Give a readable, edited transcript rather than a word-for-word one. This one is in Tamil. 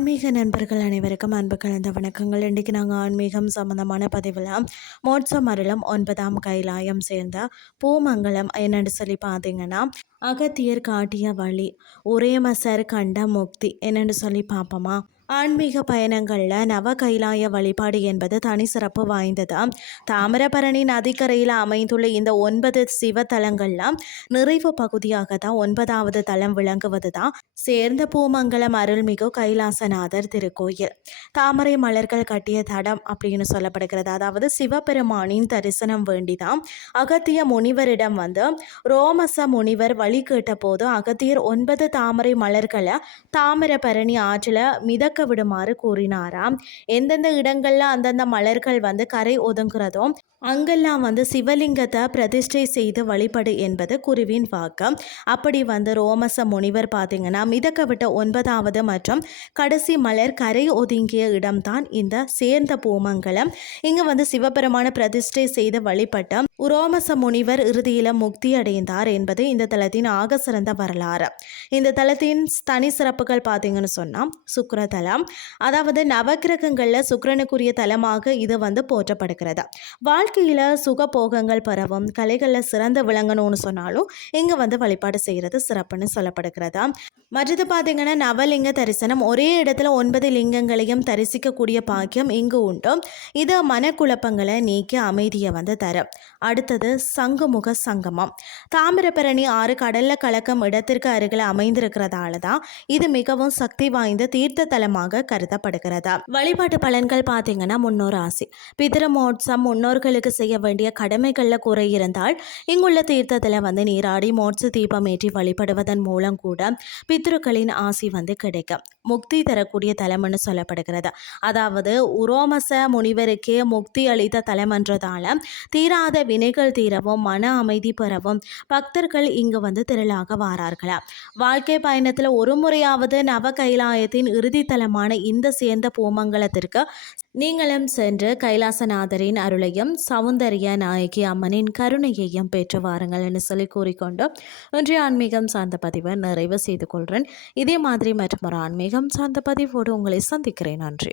ஆன்மீக நண்பர்கள் அனைவருக்கும் அன்பு கலந்த வணக்கங்கள். இன்றைக்கி நாங்கள் ஆன்மீகம் சம்மந்தமான பதிவில் மோட்சம் அருளம் 9ஆம் கைலாயம் சேர்ந்த பூமங்கலம் என்னென்னு சொல்லி பார்த்தீங்கன்னா, அகத்தியர் காட்டிய வழி உரேமசர் கண்ட முக்தி என்னென்னு சொல்லி பார்ப்போமா. ஆன்மீக பயணங்களில் நவ கைலாய வழிபாடு என்பது தனி சிறப்பு வாய்ந்தது. தாமிரபரணி நதிக்கரையில் அமைந்துள்ள இந்த 9 சிவத்தலங்கள்லாம் நிறைவு பகுதியாக தான் 9வது தலம் விளங்குவது தான் சேர்ந்த பூமங்கலம் அருள்மிகு கைலாசநாதர் திருக்கோயில். தாமரை மலர்கள் கட்டிய தடம் அப்படின்னு சொல்லப்படுகிறது. அதாவது சிவபெருமானின் தரிசனம் வேண்டிதான் அகத்திய முனிவரிடம் ரோமச முனிவர் வழி கேட்ட போது அகத்தியர் 9 தாமரை மலர்களை தாமிரபரணி ஆற்றில் மிதக்க விடுமாறு கூறினாராம். எந்தெந்த இடங்கள்ல அந்தந்த மலர்கள் கரை ஒதுங்குறதோ அங்கெல்லாம் சிவலிங்கத்தை பிரதிஷ்டை செய்து வழிபடு என்பது குருவின் வாக்கு. அப்படி ரோமச முனிவர் பார்த்தீங்கன்னா மிதக்க விட்ட 9வது மற்றும் கடைசி மலர் கரை ஒதுங்கிய இடம்தான் இந்த சேர்ந்த பூமங்கலம். இங்கு சிவபெருமான பிரதிஷ்டை செய்து வழிபட்ட ரோமச முனிவர் இறுதியில் முக்தி அடைந்தார் என்பது இந்த தலத்தின் ஆக சிறந்த வரலாறு. இந்த தலத்தின் தனி சிறப்புகள் பார்த்தீங்கன்னு சொன்னால் சுக்கிரதலம், அதாவது நவகிரகங்களில் சுக்கிரனுக்குரிய தலமாக இது போற்றப்படுகிறது. வாழ்க்கையில் சுகபோகங்கள் பெறவும் கலைகளில் சிறந்து விளங்கணும்னு சொன்னாலும் இங்கே வழிபாடு செய்கிறது சிறப்புன்னு சொல்லப்படுகிறது. மற்றது பார்த்தீங்கன்னா நவலிங்க தரிசனம், ஒரே இடத்துல 9 லிங்கங்களையும் தரிசிக்கக்கூடிய பாக்கியம் இங்கு உண்டு. இது மனக்குழப்பங்களை நீக்கி அமைதியை தரும். அடுத்தது சங்குமுக சங்கமம். தாமிரபரணி ஆறு கடல்ல கலக்கும் இடத்திற்கு அருகில் அமைந்திருக்கிறதால தான் இது மிகவும் சக்தி வாய்ந்த தீர்த்த தலமாக கருதப்படுகிறது. வழிபாட்டு பலன்கள் பார்த்தீங்கன்னா முன்னோர் ஆசி, பிதிரமோட்சம், முன்னோர்களுக்கு செய்ய வேண்டிய கடமைகளில் குறை இருந்தால் இங்குள்ள தீர்த்தத்தில் நீராடி மோட்ச தீபம் ஏற்றி வழிபடுவதன் மூலம் கூட பித்ருக்களின் ஆசி கிடைக்கும். முக்தி தரக்கூடிய தலம்னு சொல்லப்படுகிறது. அதாவது உரோமச முனிவருக்கே முக்தி அளித்த தலமன்றதால தீராத வினைகள் தீரவும் மன அமைதி பெறவும் பக்தர்கள் இங்கு திரளாக வாரார்களா. வாழ்க்கை பயணத்தில் ஒரு முறையாவது நவ கைலாயத்தின் இறுதி தலமான இந்த சேர்ந்த பூமங்கலத்திற்கு நீங்களும் சென்று கைலாசநாதரின் அருளையும் சௌந்தரிய நாயகி அம்மனின் கருணையையும் பெற்று வாருங்கள் என்று சொல்லி கூறிக்கொண்டு இன்றைய ஆன்மீகம் சார்ந்த பதிவை நிறைவு செய்து கொள்கிறேன். இதே மாதிரி மற்றும் ஒரு ஆன்மீகம் சார்ந்த பதிவோடு உங்களை சந்திக்கிறேன். நன்றி.